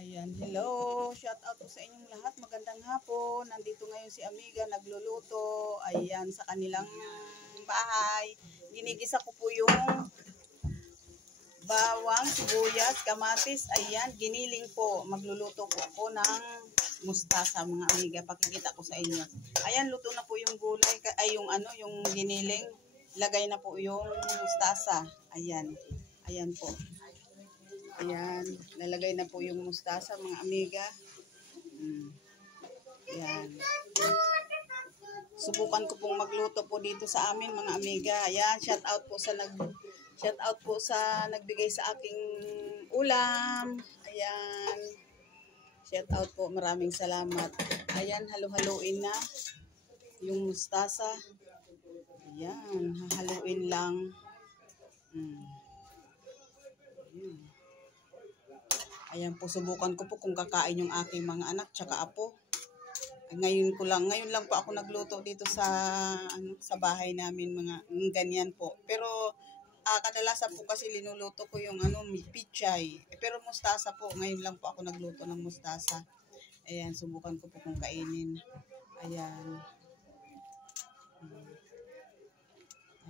Ayan, hello. Shout out po sa inyong lahat. Magandang hapon. Nandito ngayon si Amiga nagluluto. Ayan, sa kanilang bahay. Ginigisa ko po yung bawang, sibuyas, kamatis. Ayan, giniling po. Magluluto po ako ng mustasa, mga amiga. Pakikita ko sa inyo. Ayan, luto na po yung gulay. Ay, yung giniling. Lagay na po yung mustasa. Ayan. Ayan po. Ayan, lalagay na po yung mustasa, mga amiga. Ayan. Subukan ko pong magluto po dito sa amin, mga amiga. Ayan, shout out po sa nagbigay sa aking ulam. Ayan. Shout out po, maraming salamat. Ayan, halo-haluin na yung mustasa. Ayan, hahaluin lang. Ayan po, subukan ko po kung kakain yung aking mga anak tsaka apo. Ngayon lang po ako nagluto dito sa bahay namin, mga ganyan po. Pero kadalasan po kasi linuluto ko yung pichay. Pero mustasa po, ngayon lang po ako nagluto ng mustasa. Ayan, subukan ko po kung kainin. Ayan.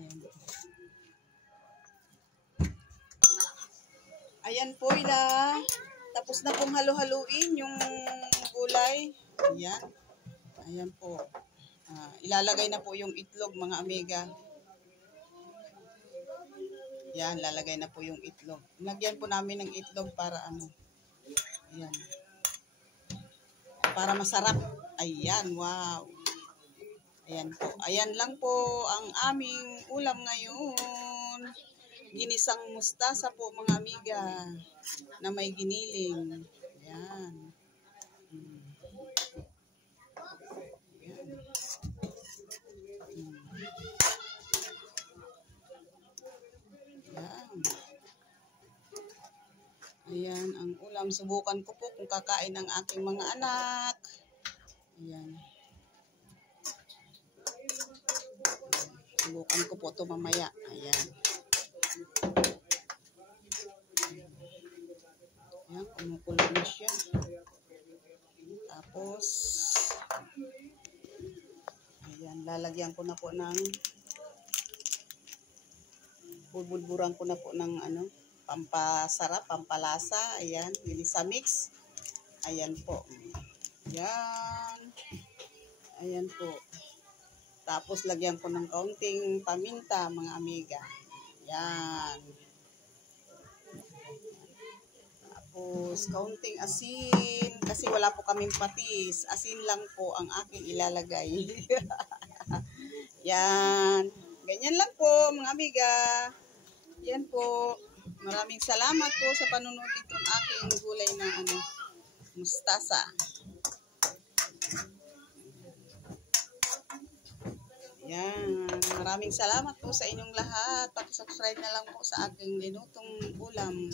Ayan. Ayan po, tapos na pong halo-haluin yung gulay. Ayan. Ayan po. Ilalagay na po yung itlog, mga amiga. Ayan, lalagay na po yung itlog. Lagyan po namin ng itlog para Ayan. Para masarap. Ayan, wow. Ayan po. Ayan lang po ang aming ulam ngayon. Ginisang mustasa po, mga amiga, na may giniling. Ayan. Ayan ang ulam. Subukan ko po kung kakain ang aking mga anak. Ayan. Subukan ko po ito mamaya. Ayan. Ayan, kumukulo na siya. Tapos, ayan, lalagyan ko na po ng bulburan ko na po ng pampasarap, pampalasa. Ayan, ginisa mix. Ayan po. Ayan. Ayan po. Tapos lagyan ko ng kaunting paminta, mga amiga. Ayan. Tapos kaunting asin. Kasi wala po kaming patis. Asin lang po ang aking ilalagay. Yan. Ganyan lang po, mga amiga. Yan po. Maraming salamat po sa panunod itong aking gulay na mustasa. Yan. Maraming salamat po sa inyong lahat. Paki-subscribe na lang po sa aking linutong ulam.